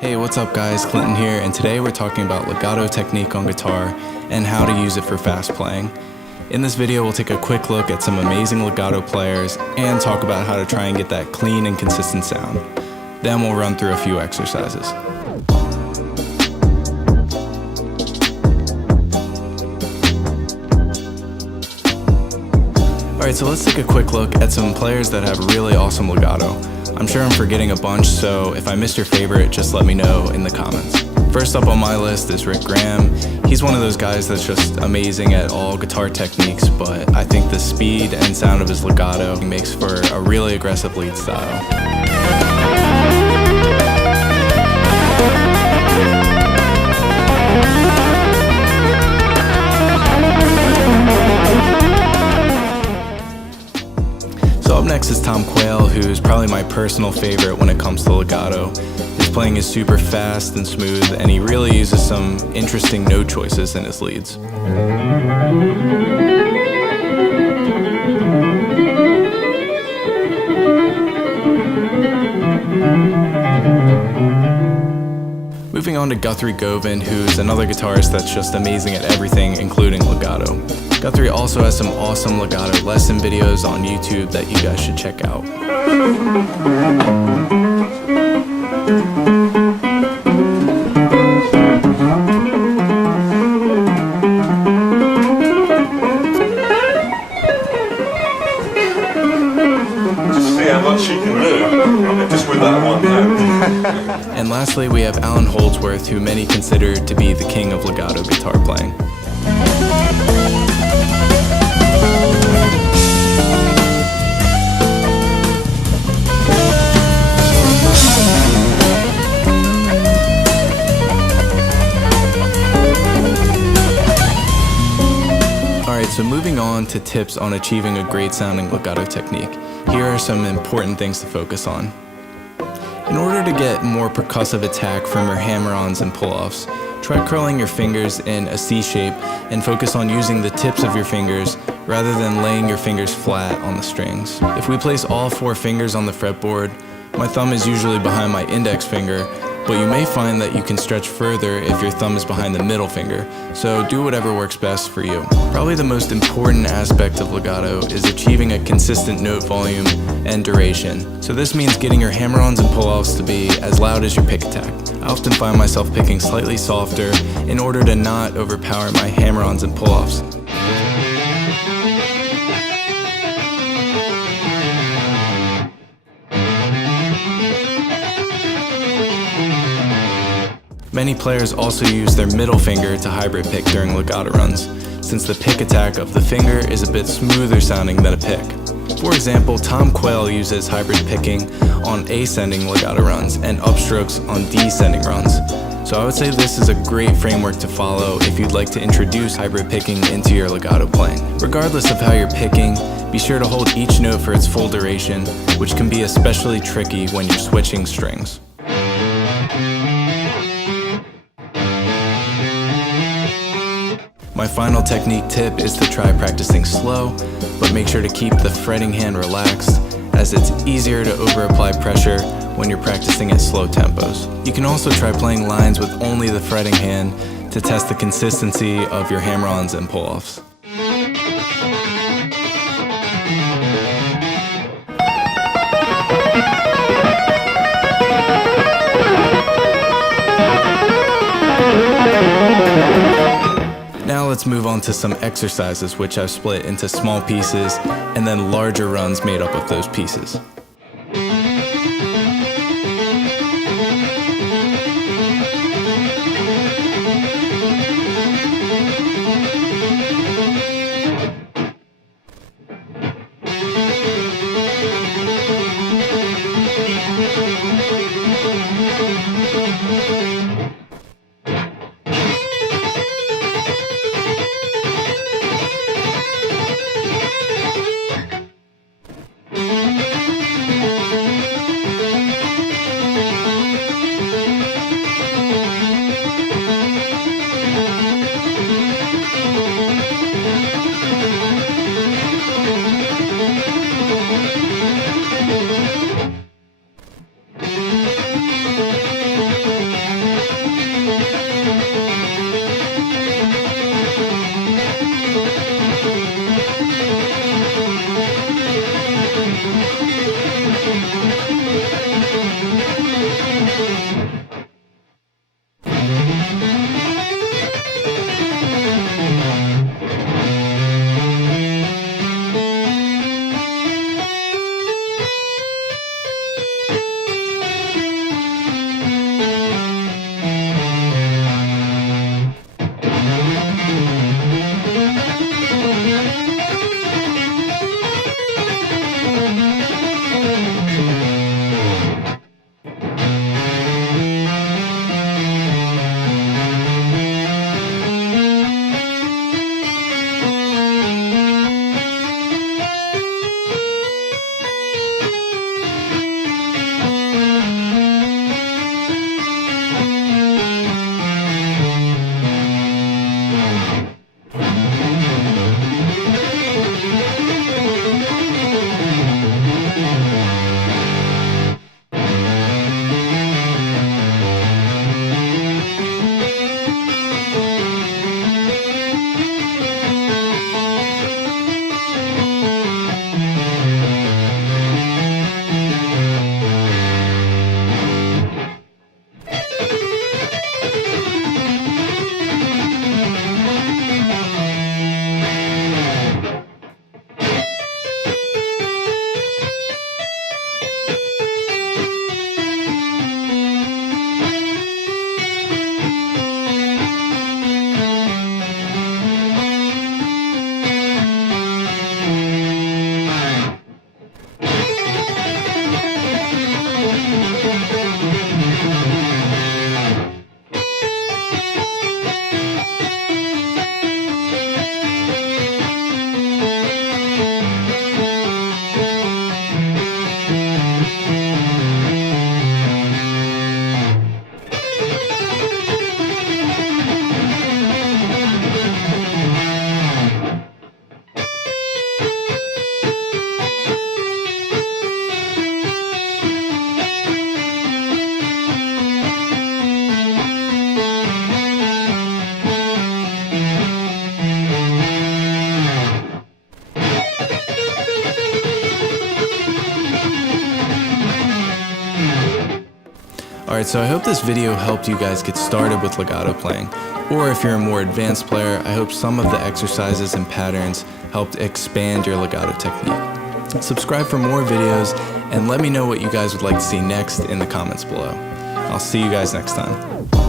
Hey, what's up guys, Clinton here, and today we're talking about legato technique on guitar and how to use it for fast playing. In this video we'll take a quick look at some amazing legato players and talk about how to try and get that clean and consistent sound. Then we'll run through a few exercises. Alright, so let's take a quick look at some players that have really awesome legato. I'm sure I'm forgetting a bunch, so if I missed your favorite, just let me know in the comments. First up on my list is Rick Graham. He's one of those guys that's just amazing at all guitar techniques, but I think the speed and sound of his legato makes for a really aggressive lead style. So up next is Tom Quayle, who's probably my personal favorite when it comes to legato. His playing is super fast and smooth, and he really uses some interesting note choices in his leads. Moving on to Guthrie Govan, who's another guitarist that's just amazing at everything, including legato. Guthrie also has some awesome legato lesson videos on YouTube that you guys should check out. See how much she can do, just with that one hand. And lastly, we have Alan Holdsworth, who many consider to be the king of legato guitar playing. So moving on to tips on achieving a great sounding legato technique, here are some important things to focus on. In order to get more percussive attack from your hammer-ons and pull-offs, try curling your fingers in a C shape and focus on using the tips of your fingers rather than laying your fingers flat on the strings. If we place all 4 fingers on the fretboard, my thumb is usually behind my index finger, but you may find that you can stretch further if your thumb is behind the middle finger, so do whatever works best for you. Probably the most important aspect of legato is achieving a consistent note volume and duration. So this means getting your hammer-ons and pull-offs to be as loud as your pick attack. I often find myself picking slightly softer in order to not overpower my hammer-ons and pull-offs. Many players also use their middle finger to hybrid pick during legato runs, since the pick attack of the finger is a bit smoother sounding than a pick. For example, Tom Quayle uses hybrid picking on ascending legato runs and upstrokes on descending runs. So I would say this is a great framework to follow if you'd like to introduce hybrid picking into your legato playing. Regardless of how you're picking, be sure to hold each note for its full duration, which can be especially tricky when you're switching strings. My final technique tip is to try practicing slow, but make sure to keep the fretting hand relaxed, as it's easier to over-apply pressure when you're practicing at slow tempos. You can also try playing lines with only the fretting hand to test the consistency of your hammer-ons and pull-offs. Now let's move on to some exercises, which I've split into small pieces and then larger runs made up of those pieces. Alright, so I hope this video helped you guys get started with legato playing. Or if you're a more advanced player, I hope some of the exercises and patterns helped expand your legato technique. Subscribe for more videos and let me know what you guys would like to see next in the comments below. I'll see you guys next time.